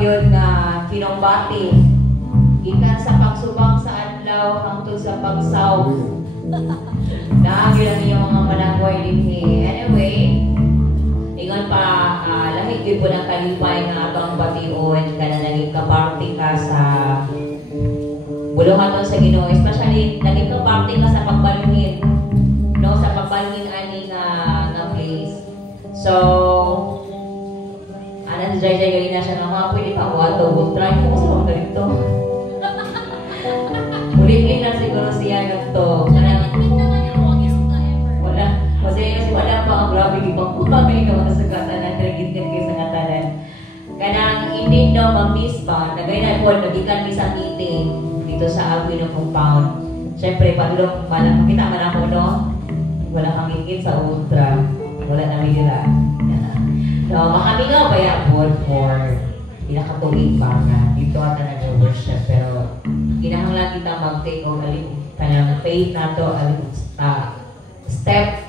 yun na kinumbati. Ikan sa pagsubang sa adlaw hangtod sa pagsaw. Naagil ang iyong mga manangway din. Anyway, ingon pa, lahit yun po ng kalipay nga atong bation ka na naging kaparty ka sa bulungan sa Ginoo. Especially, naging kaparty ka sa pagbalungin. No? Sa pagbalungin ani nga place. So, anan si Jai galing na siya nga mga pwede pa ako ato. Try mo ko sa mga ganito. Ulit-ulit na siguro siya nagto. Wala pa ang grabe ibang kumabay ka mga sagatan na tragit-git kayo sa ngatanan. Kanang hindi no ma-miss ba, nagay po, nagikan mi sa meeting dito sa Aguino Compound. Siyempre, pagulong malang makita man ako, no? Wala kang higit sa ultra. Wala na nila. So, makamigaw ba yan for pinakatuig pa nga. Dito ata nag-worship. Pero, kinahanglan kita mag-take o kanang faith na to, step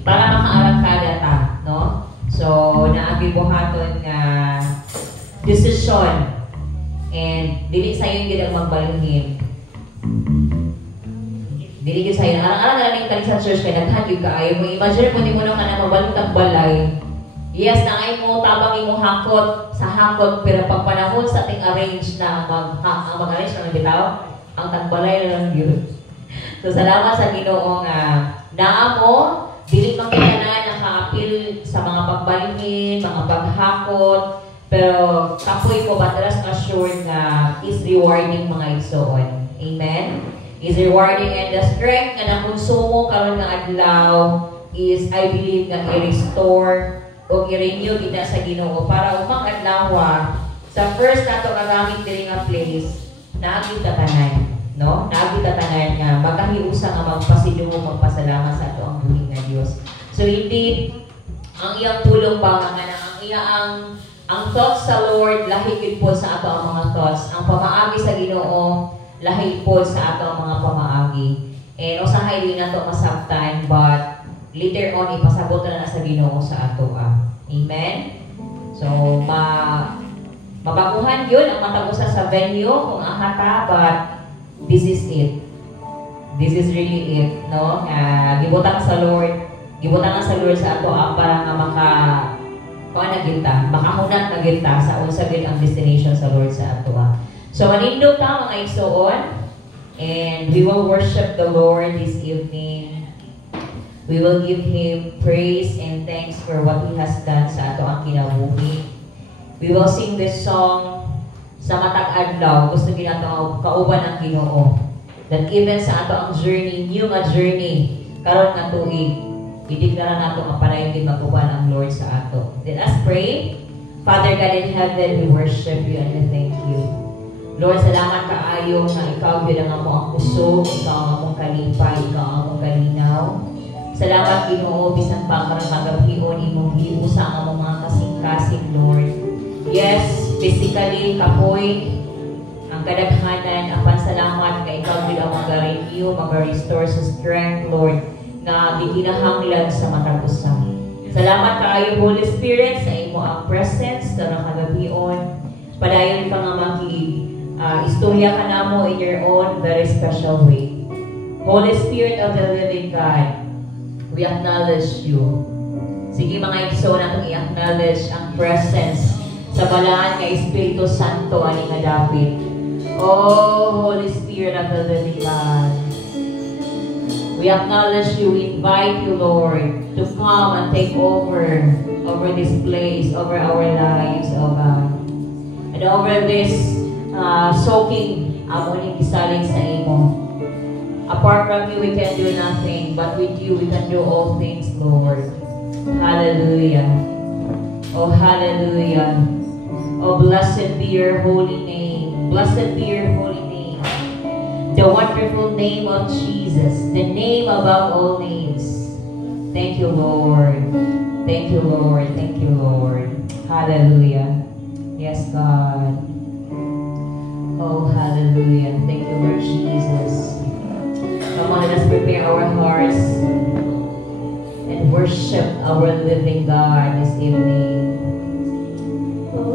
para makaarang kada ta, no? So, naagibuhaton nga decision and dili sa yung gilang magbalunghin. Dili gyud sa iyo. Arang-arang na lang yung sa church kay daghan gyud kaayo mo. Imagine mo mo ka na mabalong tag balay. Yes, na ay mo tabang imo hakot sa hakot pero pag panahon sa ating arrange na mag-arrange na bitaw, ang tagbalay na lang gyud. So, salamat sa Ginoo nga naa mo dili man kita na naka-appeal sa mga pagbalingin, mga paghakot, pero kapoy ko batalas assured na is rewarding mga igsoon. Amen? Is rewarding and the strength nga nakonsumo karon nga adlaw is I believe nga i-restore o i-renew kita sa Ginoo para umang adlaw sa first nato nga gamit diri nga place naagid tatanan. No? Nagitatanan nga magkahiusa nga magpasidungo magpasalamat sa ato ang buhi nga Dios. So indeed, ang iyang tulong ba nga ang thoughts sa Lord lahi gid po sa ato ang mga thoughts. Ang pamaagi sa Ginoo lahi po sa ato ang mga pamaagi. And usahay din nato masabtan but later on ipasabot na sa Ginoo sa ato. Amen. So mabaguhan yun ang matag-usa sa venue kung ahata but this is it. This is really it, no? Gibutang sa Lord sa ato para nga makahunat na kita sa unsa gid ang destination sa Lord sa ato. So manindog ta mga igsoon and we will worship the Lord this evening. We will give Him praise and thanks for what He has done sa ato ang kinabuhi. We will sing this song sa matag adlaw, gusto ginato kauban ang Ginoo. That even sa ato ang journey, new nga journey, karon nga tuig, ideklara nato nga panayon gid maguban ang Lord sa ato. Let us pray. Father God in heaven, we worship you and we thank you. Lord, salamat kaayo nga ikaw gyud ang among puso, ikaw ang among kalipay, ikaw ang among kalinaw. Salamat Ginoo bisan pa karong kagabhion imong hiusa ang among mga kasing-kasing, Lord. Yes, physically, kapoy, ang kadaghanan, ang pansalamat kay ikaw bilang mag-renew, mag-restore sa strength, Lord, na biginahanglan sa matag-usan. Salamat kaayo, Holy Spirit, sa imo ang presence, karong kagabion. Padayon ka nga istorya ka namo in your own very special way. Holy Spirit of the living God, we acknowledge you. Sige mga igsoon natong i-acknowledge ang presence sa balaan kay Espiritu Santo ani nga David. Oh, Holy Spirit of the living God. We acknowledge you, we invite you, Lord, to come and take over this place, over our lives, oh God. And over this soaking amoning gisaling sa imo. Apart from you, we can do nothing, but with you, we can do all things, Lord. Hallelujah. Oh, hallelujah. Oh, blessed be your holy name. Blessed be your holy name. The wonderful name of Jesus, the name above all names. Thank you, Lord. Thank you, Lord. Thank you, Lord. Hallelujah. Yes, God. Oh, hallelujah. Thank you, Lord Jesus. Come on, let us prepare our hearts and worship our living God this evening. Oh,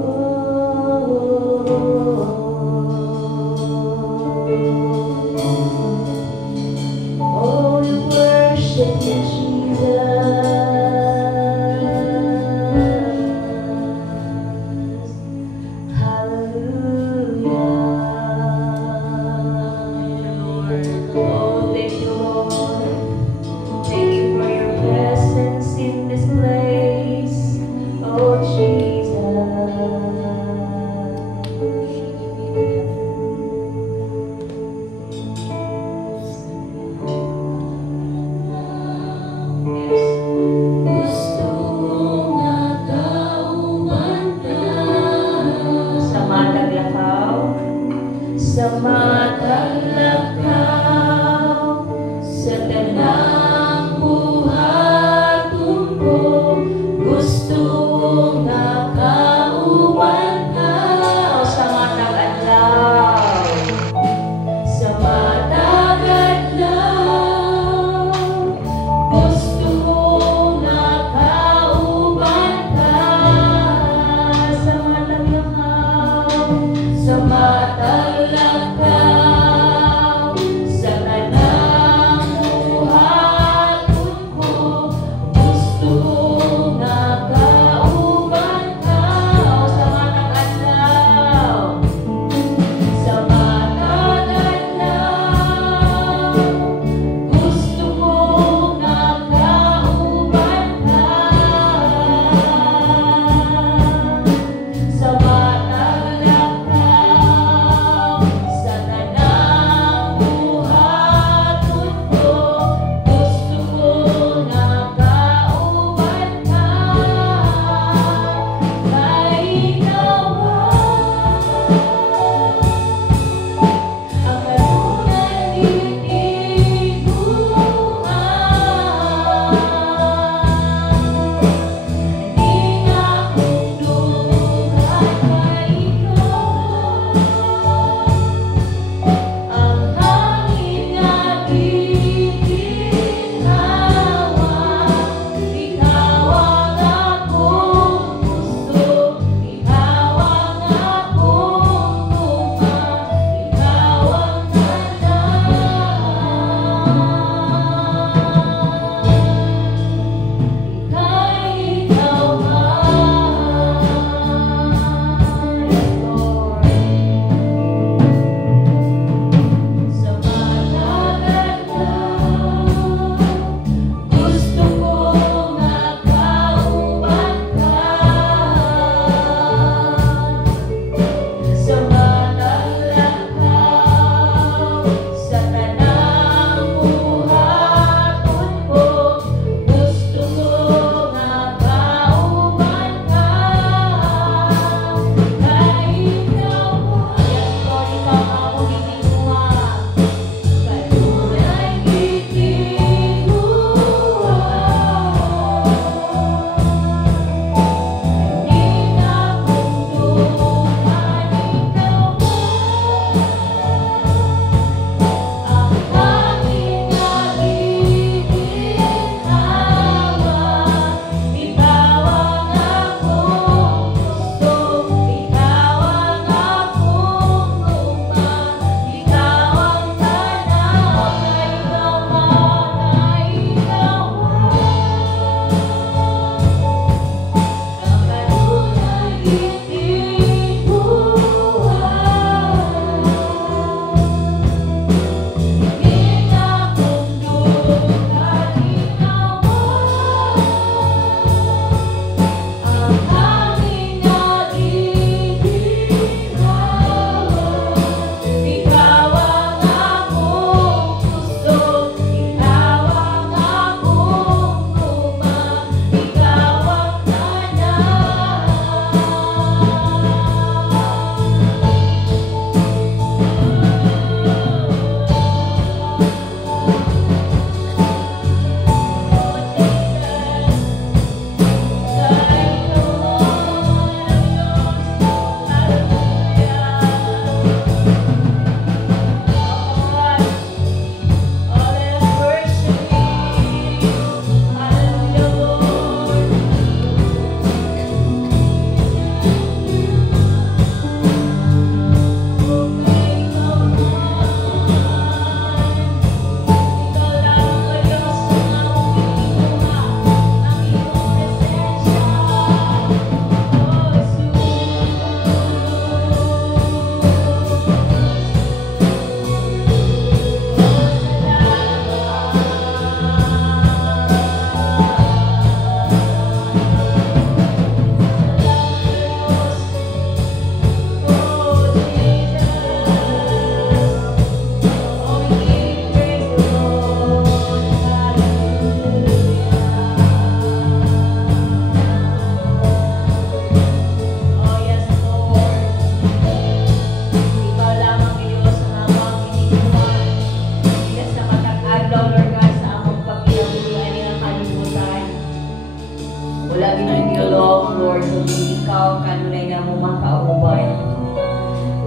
na mo man kauban.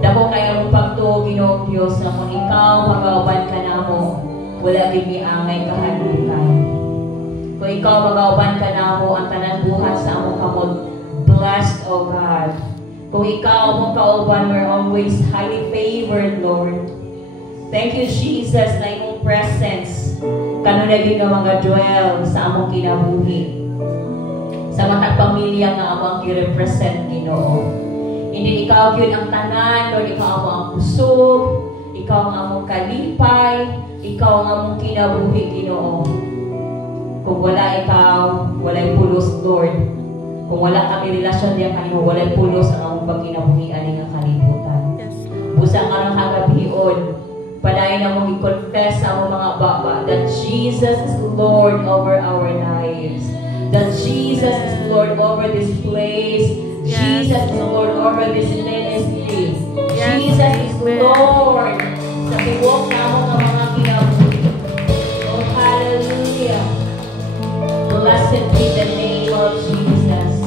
Dako kayo mong pagtuo, Ginoong Diyos, na kung ikaw magauban ka na mo, wala din mi angay kahalutan. Kung ikaw magauban ka na mo, ang tanan buhat sa among kamot, blessed, O God. Kung ikaw mong kauban, we're always highly favored, Lord. Thank you, Jesus, na imong presence kanunagin nga mga dwell sa among kinabuhi. Sa matag pamilya nga among i-represent, Ginoo. Hindi ikaw yun ang tanan, Lord, ikaw ang among pusog, ikaw ang among kalipay, ikaw ang among kinabuhi, Ginoo. Kung wala ikaw, walay pulos, Lord. Kung wala kami relasyon diyan kanimo, walay pulos ang among pagkinabuhian ng kalibutan. Busa nga ng hagabion, padayon na mong i-confess sa among mga baba that Jesus is Lord over our lives. That Jesus is Lord over this place. Jesus is Lord over this ministry. Jesus is Lord sa tiwok na mga kinabuhi. Oh, hallelujah. Blessed be the name of Jesus.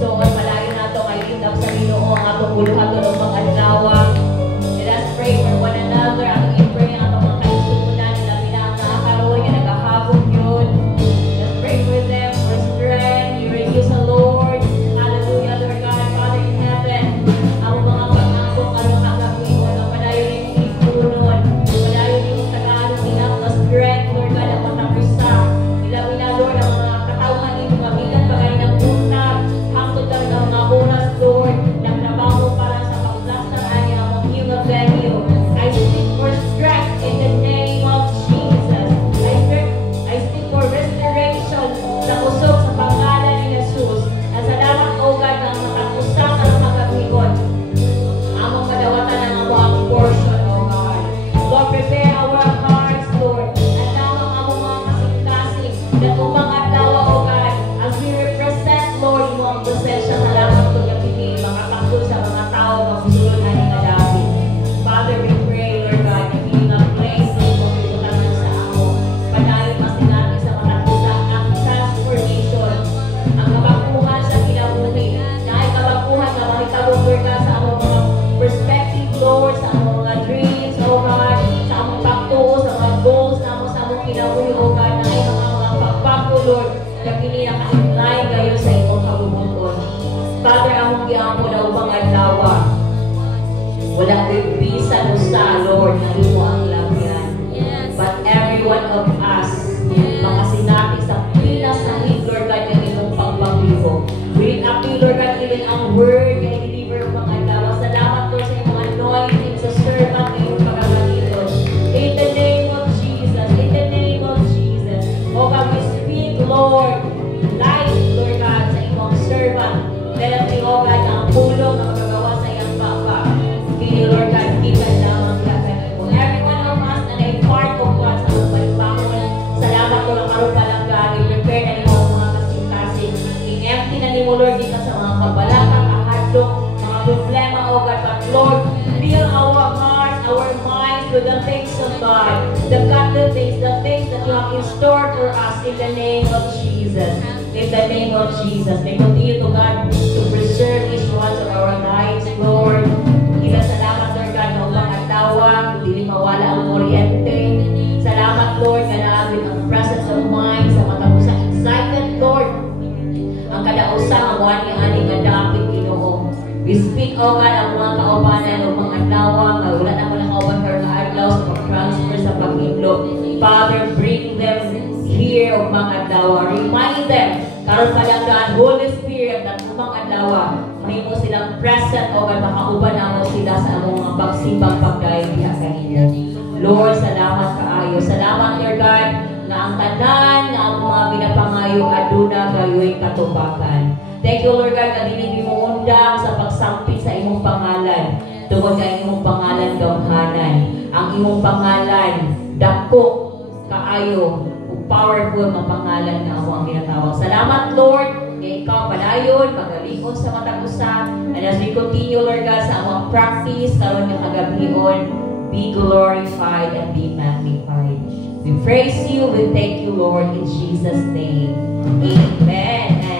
So, at malayo na ito ay itap sa Ginoo ang atong buluhaton ng mga adlawa. Let us pray for one another. Atong i-pray ang atong mga kaisunan na pinakakaroon na naghahabog yun. Let's pray for them for strength. We renew sa Lord. Hallelujah, Lord God, Father in heaven. Ang mga pangako karong hagapin mo na padayon yung ipunon. Padayon yung tagalog nilang na strength, Lord God, ang matapusa. Ila Lord, ang mga katauhan nito, mabigat bagay ng buntag. Hangtod kami ng mga oras, Lord, nagtrabaho para sa paglastaan niya ang human venue. I speak for strength in the name of Jesus. I speak for restoration sa usok sa pangalan ni Jesus. At salamat, O God, ang matapusan ang magabigon. Among kadawatan ang among portion, O God. Lord, prepare our hearts, Lord. At lamang among mga kasing-kasing na umang adlaw, O God, as we represent, Lord, mo ang presensya na lamang ito yung pili, makapagtul sa mga tao, mabusulod na ng adabi. Father, we pray, Lord God, na healing ang place ng pagkibutan sa ako. Padayon masinati sa matapusan ang transformation. Ang kabakuhan sa kinabuhi, na ay kabakuhan na makitabong, Lord God, sa among mga perspective, Lord, sa among mga dreams, O God, sa among pagtuo, sa mga goals na sa among kinabuhi, O God, na ay mga pagpako, Lord, na pinakainlay kayo sa imong kabubuton. Father, among giampo na upang adlawa, walang bibisan o sa, Lord, na imo ang labihan. But every one of us, makasinati sa pinasahig, Lord God, ng imong pagbabigo. We lift up to you, Lord God, even ang word na i-deliver upang adlawa. Salamat, Lord, sa imong anointing sa servant na imong pagkakaliton. In the name of Jesus, in the name of Jesus. O God, we speak, Lord, life, Lord God, sa imong servant. Let us be, O God, ang pulong na magagawa sa iyang baba. Kini, Lord God, kita lamang gagawin mo. Every one of us na na-part of God sa mga balibangon. Salamat ko lang karoon palang God. I-prepare na nimo ang mga kasing-kasing. I-empty na nimo, Lord, dito sa mga kabalakang, ahadlong, mga problema, O God. But Lord, fill our hearts, our minds with the things of God. The godly things, the things that you have in store for us in the name of Jesus. In the name of Jesus. May continue to God to preserve each one of our lives, Lord. Kita salamat, Lord God, na upang adlawa, hindi mawala ang kuryente. Salamat, Lord, na naabit ang presence of mind sa matapusang excitement, Lord. Ang kadausa, ang wani aning adapit, Ginoo. We speak, O God, ang mga kaubanan o mga adlawa, wala na mo na kauban karon nga adlaw sa pag-transfer sa pag-himlo. Father, bring them here o mga adlawa. Remind them, karon pa lang daan, Holy Spirit, at umang adlawa, may mo silang present o God, makauban na mo sila sa among mga pagsimbang pagdayag diha kanino. Lord, salamat kaayo. Salamat, Lord God, na ang tanan, na ang mga ginapangayo, aduna, gayoy katubakan. Thank you, Lord God, na dinig mo undang sa pagsampit sa imong pangalan. Tungod ka imong pangalan, gamhanan. Ang imong pangalan, dako, kaayo, powerful na pangalan na ako ang ginatawag. Salamat, Lord, na ikaw padayon, magalingon sa matag usa. And as we continue, Lord God, sa among practice, karon nga kagabion, be glorified and be magnified. We praise you, we thank you, Lord, in Jesus' name. Amen.